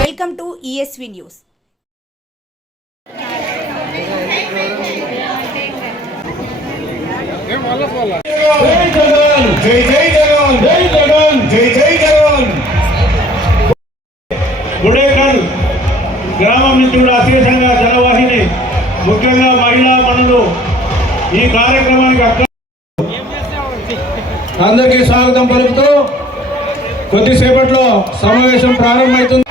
Welcome to ESV news జై జగన్ జై జై జగన్ జై జగన్ జై జై జగన్ గుడేకల్ గ్రామం నుంచి కూడా అశేషంగా ఈ కార్యక్రమానికి అందరికీ స్వాగతం పలుకుతూ కొద్దిసేపట్లో సమావేశం ప్రారంభమవుతుంది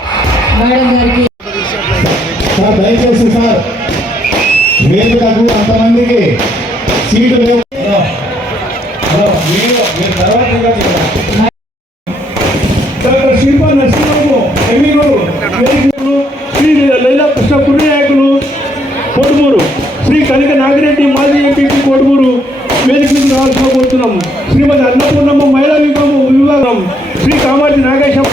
దయచేసి సార్ వేదికకు అంతమందికి సీటు లేవు. శిల్ప నరసింహరావు అన్నపూర్ణమ్మ మహిళా విభాగం విభాగం శ్రీ కామాజీ నాగేశప్ప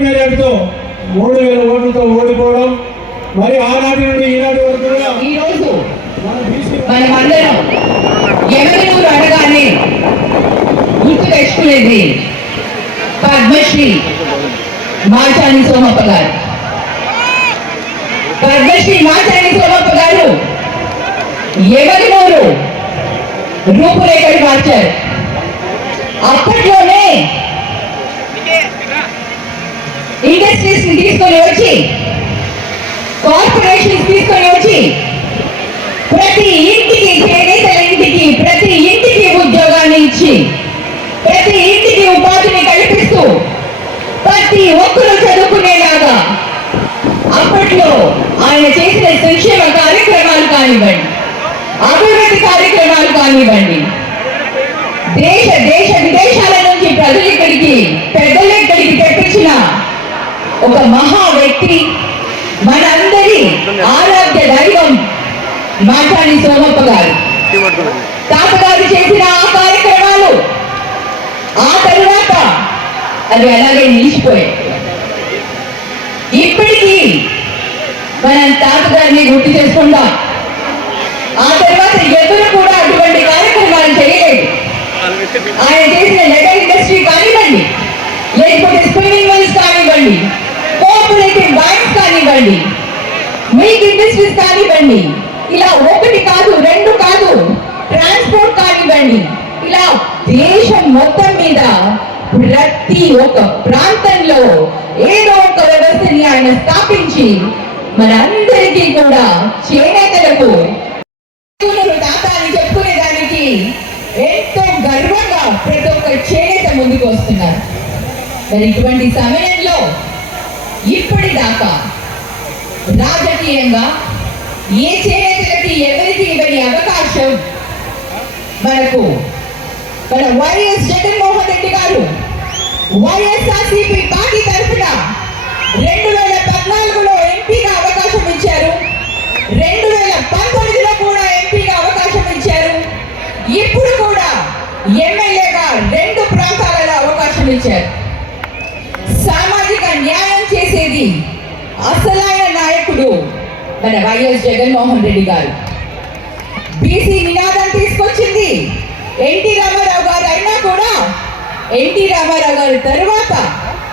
మేరకు మూడు వేల ఓట్లతో ఓడిపోవడం. మరి ఆనాటి నుండి ఈనాటి వరకు కూడా ఈరోజు మనమందరం ఎవరెవరు అనగానే గుర్తు తెచ్చుకునేది. పద్మశ్రీ మాచాని సోమప్ప గారు పద్మశ్రీ మాచాని సోమప్ప గారు ఎవరి నోరు రూపురేఖలు మార్చారు. అప్పట్లోనే ఇండస్ట్రీస్ని తీసుకొని వచ్చి కార్పొరేషన్స్ తీసుకొని వచ్చి ప్రతి ఇంటికి చేనేతల ఇంటికి ప్రతి ఇంటికి ఉద్యోగాన్ని ఇచ్చి ప్రతి ఇంటికి ఉపాధిని కల్పిస్తూ ప్రతి చదువుకునేలాగా అప్పట్లో ఆయన చేసిన సంక్షేమ కార్యక్రమాలు కానివ్వండి అభివృద్ధి కార్యక్రమాలు కానివ్వండి దేశ దేశ విదేశాల నుంచి ప్రజలు ఇక్కడికి పెద్దలు ఇక్కడికి తెప్పించిన ఒక మహా వ్యక్తి మనందరి ఆరాధ్య దైవం మాట్లాడి సోమప్ప గారు. తాతగారు చేసిన ఆ కార్యక్రమాలు ఆ తరువాత అవి అలాగే నిలిచిపోయాయి. ఇప్పటికీ మనం తాతగారిని గుర్తు చేసుకుందాం. ఆ తర్వాత ఎవరు కూడా అటువంటి కార్యక్రమాలు చేయలేదు. ఆయన చేసిన లెటర్ ఇండస్ట్రీ కానివ్వండి లేకపోతే స్పిన్నింగ్ మిల్స్ కానివ్వండి కోఆపరేటివ్ బ్యాంక్స్ కానివ్వండి మిల్క్ ఇండస్ట్రీస్ కానివ్వండి ఇలా ఒకటి కాదు రెండు కాదు ట్రాన్స్పోర్ట్ కానివ్వండి ఇలా దేశం మొత్తం మీద ప్రతి ఒక్క ప్రాంతం ఏదో ఒక వ్యవస్థని ఆయన స్థాపించి మనందరికీ కూడా చేనేతలకు తాత అని చెప్పుకునే దానికి ఎంతో గర్వంగా ప్రతి ఒక్క చేనేత ముందుకు వస్తున్నారు. మరి ఇటువంటి సమయంలో ఇప్పటిదాకా రాజకీయంగా ఏ చేనేతలకి ఎవరికి ఇవ్వని అవకాశం మనకు మన వైఎస్ జగన్మోహన్ రెడ్డి గారు వైఎస్ఆర్సీపీ పార్టీ తరఫున రెండు వేల పద్నాలుగులో ఎంపీగా అవకాశం ఇచ్చారు. రెండు వేల పంతొమ్మిదిలో కూడా ఎంపీగా అవకాశం ఇచ్చారు. ఇప్పుడు కూడా ఎమ్మెల్యేగా రెండు ప్రాంతాలలో అవకాశం ఇచ్చారు. సామాజిక న్యాయం చేసేది అసలైన నాయకుడు మన వైఎస్ జగన్మోహన్ రెడ్డి గారు. బీసీ నినాదం తీసుకొచ్చింది. ఎన్టీ రామారావు గారు అయినా కూడా ఎన్టీ రామారావు గారి తర్వాత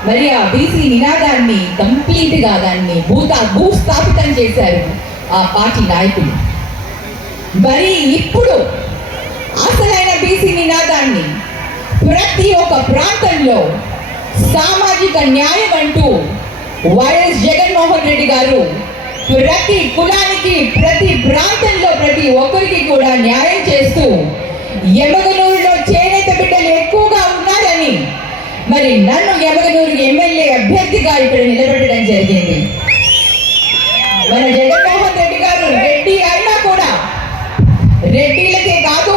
మరి ఆ బీసీ నినాదాన్ని కంప్లీట్గా దాన్ని భూత భూస్థాపితం చేశారు ఆ పార్టీ నాయకులు. మరి ఇప్పుడు అసలైన బీసీ నినాదాన్ని ప్రతి ఒక్క ప్రాంతంలో సామాజిక న్యాయం అంటూ వైఎస్ జగన్మోహన్ రెడ్డి గారు ప్రతి కులానికి ప్రతి ప్రాంతంలో ప్రతి ఒక్కరికి కూడా న్యాయం చేస్తూ ఎమగనూరులో మరి నన్ను యమగనూరు ఎమ్మెల్యే అభ్యర్థిగా ఇక్కడ నిలబెట్టడం జరిగింది. మన జగన్మోహన్ రెడ్డి గారు రెడ్డి అయినా కూడా రెడ్డిలకే కాదు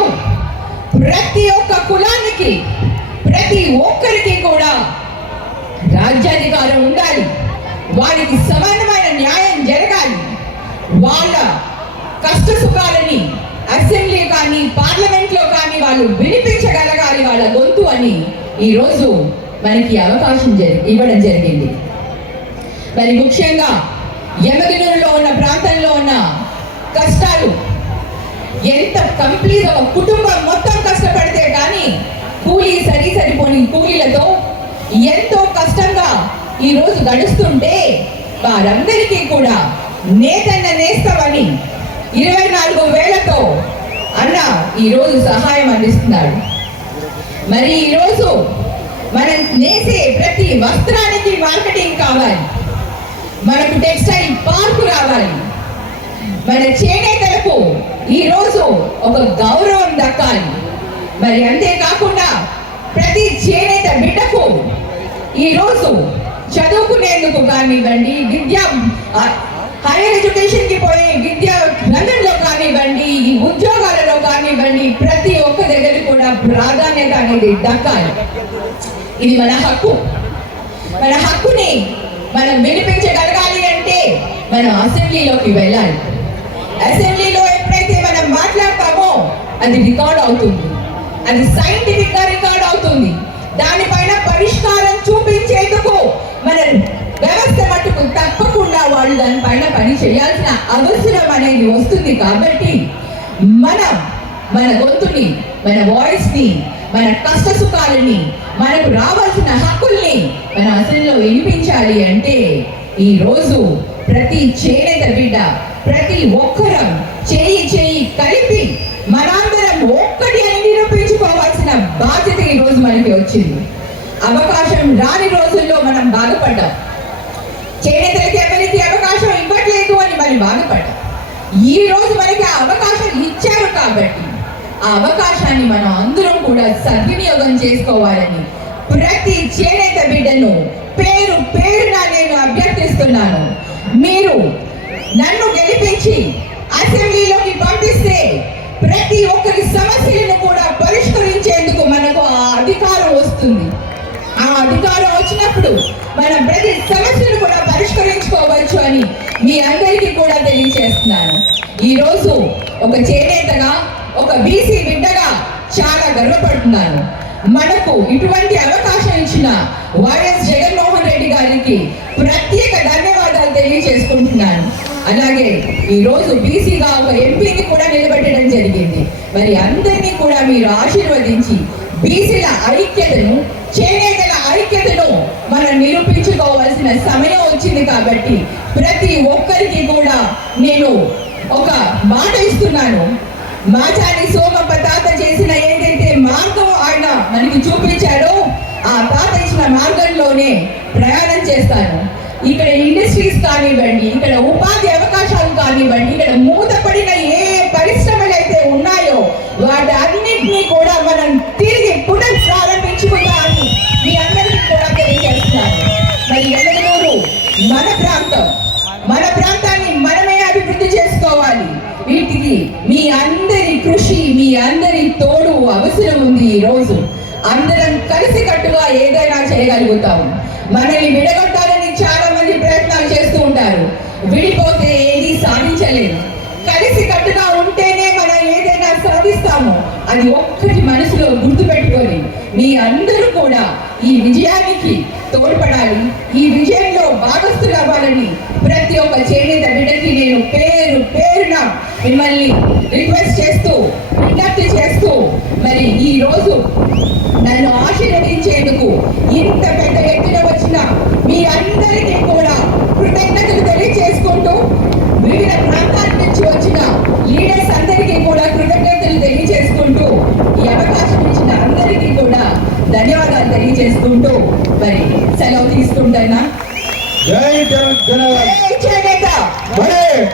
ప్రతి ఒక్క కులానికి ప్రతి ఒక్కరికి కూడా రాజ్యాధికారం ఉండాలి. వారికి సమానమైన న్యాయం జరగాలి. వాళ్ళ కష్ట సుఖాలని అసెంబ్లీ కానీ పార్లమెంట్లో కానీ వాళ్ళు వినిపించగలగాలి వాళ్ళ గొంతు అని ఈరోజు మనకి అవకాశం జరి- ఇవ్వడం జరిగింది. మరి ముఖ్యంగా యమగిరిలో ఉన్న ప్రాంతంలో ఉన్న కష్టాలు ఎంత కంప్లీట్ ఒక కుటుంబం మొత్తం కష్టపడితే కానీ కూలీ సరి సరిపోని కూలీలతో ఎంతో కష్టంగా ఈరోజు గడుస్తుంటే వారందరికీ కూడా నేతన్న నేస్తామని ఇరవై నాలుగు వేలతో అన్న ఈరోజు సహాయం అందిస్తున్నాడు మరి ఈరోజు మనం నేసే ప్రతి వస్త్రానికి మార్కెటింగ్ కావాలి. మనకు టెక్స్టైల్ పార్క్ రావాలి. మన చేనేతలకు ఈ ఒక గౌరవం దక్కాలి. మరి అంతేకాకుండా ప్రతి చేనేత బిడ్డకు ఈ చదువుకునేందుకు కానివ్వండి విద్యా హైయర్ ఎడ్యుకేషన్కి పోయే విద్యా రంగంలో కానివ్వండి ఈ ఉద్యోగాలలో కానివ్వండి ప్రతి ఒక్క దగ్గర కూడా ప్రాధాన్యత అనేది దక్కాలి. ఇది మన హక్కు. మన హక్కుని మనం వినిపించగలగాలి అంటే మనం అసెంబ్లీలోకి వెళ్ళాలి. అసెంబ్లీలో ఎప్పుడైతే మనం మాట్లాడతామో అది రికార్డ్ అవుతుంది. అది సైంటిఫిక్గా రికార్డ్ అవుతుంది. దానిపైన పరిష్కారం చూపించేందుకు మన వ్యవస్థ మటుకు తప్పకుండా వాళ్ళు దానిపైన పని చేయాల్సిన అవసరం అనేది వస్తుంది కాబట్టి మనం మన గొంతుని మన వాయిస్ని మన కష్ట సుఖాలని మనకు రావాల్సిన హక్కుల్ని మన అసలులో వినిపించాలి అంటే ఈ రోజు ప్రతి చేనేత బిడ్డ ప్రతి ఒక్కరం చేయి చేయి కలిపి మనందరం ఒక్కటి అని నిరూపించుకోవాల్సిన బాధ్యత ఈ రోజు మనకి వచ్చింది. అవకాశం రాని రోజుల్లో మనం బాధపడ్డాం చేనేతలకి ఎవరికి అవకాశం ఇవ్వట్లేదు అని మనం బాధపడ్డాం ఈ రోజు మనకి ఆ అవకాశం ఇచ్చారు కాబట్టి ఆ అవకాశాన్ని మనం అందరం కూడా సద్వినియోగం చేసుకోవాలని ప్రతి చేనేత బిడ్డను పేరు పేరున నేను అభ్యర్థిస్తున్నాను. మీరు నన్ను గెలిపించి అసెంబ్లీలోకి పంపిస్తే ప్రతి ఒక్కరి సమస్యలను కూడా పరిష్కరించేందుకు మనకు ఆ అధికారం వస్తుంది. ఆ అధికారం వచ్చినప్పుడు మనం ప్రతి సమస్యను కూడా పరిష్కరించుకోవచ్చు అని మీ అందరికీ కూడా తెలియజేస్తున్నాను. ఈరోజు ఒక చేనేతగా ఒక బీసీ బిడ్డగా చాలా గర్వపడుతున్నాను. మనకు ఇటువంటి అవకాశం ఇచ్చిన వైఎస్ జగన్మోహన్ రెడ్డి గారికి ప్రత్యేక ధన్యవాదాలు తెలియజేసుకుంటున్నాను. అలాగే ఈ రోజు బీసీగా ఒక ఎంపీని కూడా నిలబెట్టడం జరిగింది. మరి అందరినీ కూడా మీరు ఆశీర్వదించి బీసీల ఐక్యతను చేనేతల ఐక్యతను మనం నిరూపించుకోవాల్సిన సమయం వచ్చింది కాబట్టి ప్రతి ఒక్కరికి కూడా నేను ఒక మాట ఇస్తున్నాను. మాచారి సోమప్ప తాత చేసిన ఏదైతే మార్గం ఆయన మనకి చూపించాడో ఆ తాత ఇచ్చిన మార్గంలోనే ప్రయాణం చేస్తాను ఇక్కడ ఇండస్ట్రీస్ కానివ్వండి ఇక్కడ ఉపాధి అవకాశాలు కానివ్వండి ఇక్కడ మూతపడిన ఏ పరిశ్రమలు అయితే ఉన్నాయో వాటి అన్నింటినీ కూడా మనం తిరిగి పునర్ రోజు అందరం కలిసి కట్టుగా ఏదైనా చేయగలుగుతాం మనల్ని విడగొట్టాలని చాలా మంది ప్రయత్నాలు చేస్తూ ఉంటారు. విడిపోతే ఏది సాధించలేదు కలిసి కట్టుగా ఉంటేనే మనం ఏదైనా సాధిస్తాము అది ఒక్కటి మనసులో గుర్తుపెట్టుకొని మీ అందరూ కూడా ఈ విజయానికి తోడ్పడాలి. ఈ విజయంలో భాగస్థులు అవ్వాలని ప్రతి ఒక్క చేనేత బిడ్డకి నేను పేరు పేరున మిమ్మల్ని రిక్వెస్ట్ చేస్తూ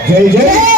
Hey, Jay.